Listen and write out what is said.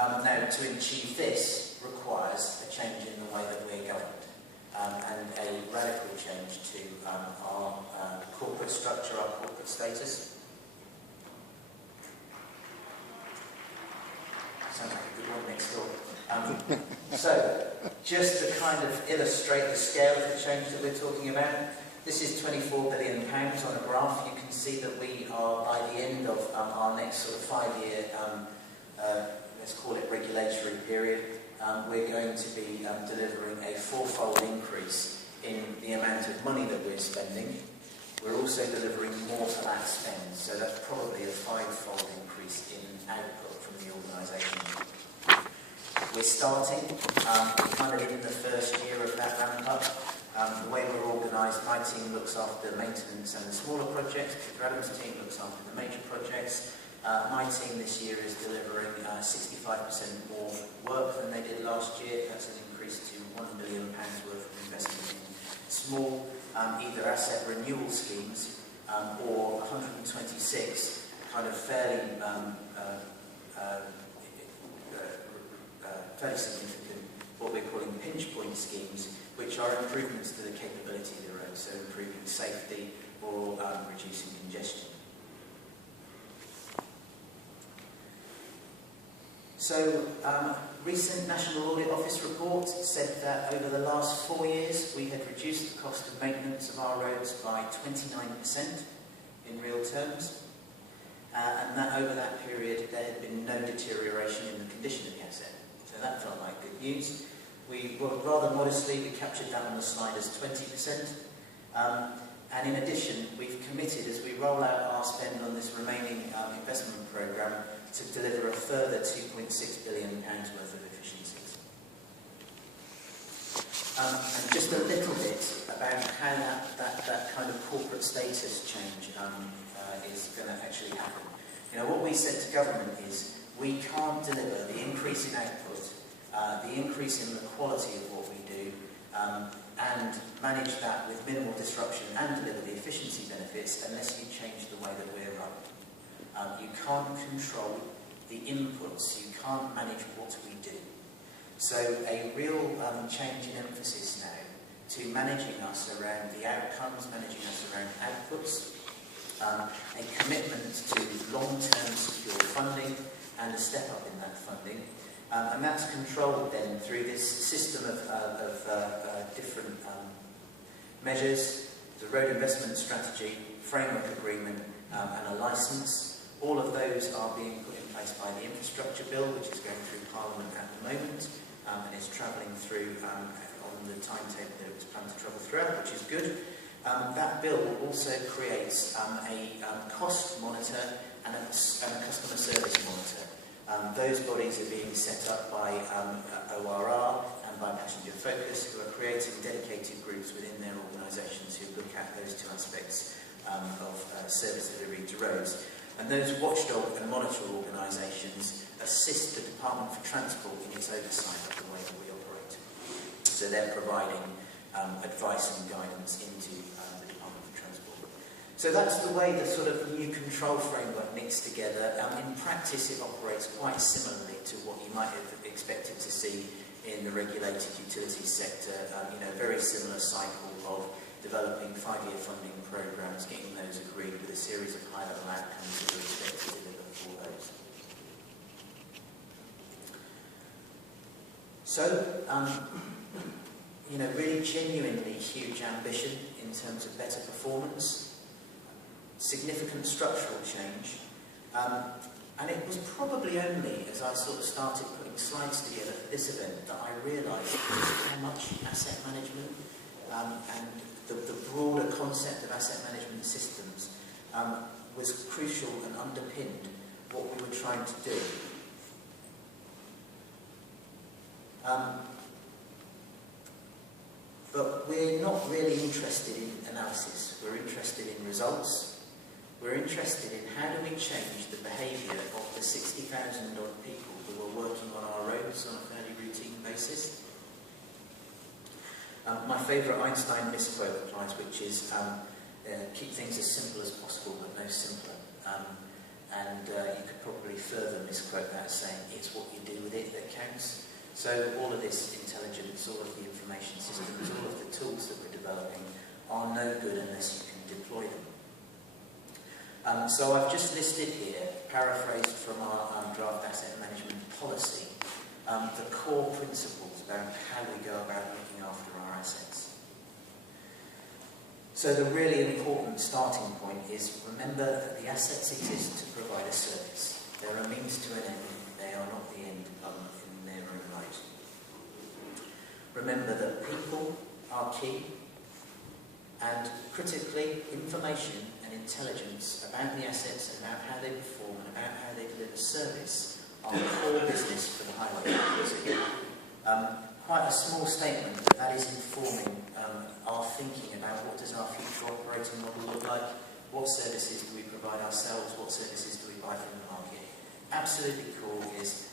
Now, to achieve this requires a change in the way that we're governed and a radical change to our corporate structure, our corporate status. Sounds like a good one next door. So, just to kind of illustrate the scale of the change that we're talking about, this is £24 billion on a graph. You can see that we are, by the end of our next sort of 5-year, let's call it regulatory period, we're going to be delivering a 4-fold increase in the amount of money that we're spending. We're also delivering more for that spend, so that's probably a 5-fold increase in output from the organisation. We're starting, kind of in the first year of that ramp up. The way we're organised, my team looks after maintenance and the smaller projects, Peter Adams' team looks after the major projects. My team this year is delivering 65% more work than they did last year. That's an increase to £1 billion worth of investment in small, either asset renewal schemes or 126 kind of fairly significant, what we're calling pinch point schemes, which are improvements to the capability of the road, so improving safety or reducing congestion. So, recent National Audit Office report said that over the last 4 years we had reduced the cost of maintenance of our roads by 29% in real terms, and that over that period there had been no deterioration in the condition of the asset. So that felt like good news. We rather modestly, we captured that on the slide as 20%. And in addition, we've committed, as we roll out our spend on this remaining investment programme, to deliver a further £2.6 billion worth of efficiencies. And just a little bit about how that kind of corporate status change is going to actually happen. You know, what we said to government is, we can't deliver the increase in output, the increase in the quality of what we do, and manage that with minimal disruption and deliver the efficiency benefits unless you change the way that we're run. You can't control the inputs, you can't manage what we do. So a real change in emphasis now to managing us around the outcomes, managing us around outputs, a commitment to long-term secure funding and a step up in that funding. And that's controlled then through this system of different measures, the road investment strategy, framework agreement and a licence. All of those are being put in place by the infrastructure bill, which is going through Parliament at the moment and is travelling through on the timetable that it was planned to travel throughout, which is good. That bill also creates a cost monitor and a customer service monitor. Those bodies are being set up by ORR and by Passenger Focus, who are creating dedicated groups within their organisations who look at those two aspects of service delivery to roads. And those watchdog and monitor organisations assist the Department for Transport in its oversight of the way that we operate. So they're providing advice and guidance into the Department for Transport. So that's the way the sort of new control framework knits together. In practice, it operates quite similarly to what you might have expected to see in the regulated utilities sector. You know, very similar cycle of developing 5-year funding programmes, getting those agreed with a series of high-level outcomes that are expected to deliver for those. So, you know, really genuinely huge ambition in terms of better performance, significant structural change, and it was probably only as I sort of started putting slides together for this event that I realised how much asset management and the broader concept of asset management systems was crucial and underpinned what we were trying to do. But we're not really interested in analysis. We're interested in results. We're interested in how do we change the behaviour of the 60,000 odd people who are working on our roads on a fairly routine basis. My favourite Einstein misquote applies, which is keep things as simple as possible, but no simpler. You could probably further misquote that as saying it's what you do with it that counts. So all of this intelligence, all of the information systems, all of the tools that we're developing are no good unless you can deploy them. So I've just listed here, paraphrased from our draft asset management policy, the core principles about how we go about looking after our assets. So the really important starting point is remember that the assets exist to provide a service. They're a means to an end. They are not the end in their own right. Remember that people are key, and critically, information and intelligence about the assets, about how they perform, and about how they deliver service are core business for the highway agency. Quite a small statement, but that is informing our thinking about what does our future operating model look like, what services do we provide ourselves, what services do we buy from the market. Absolutely core is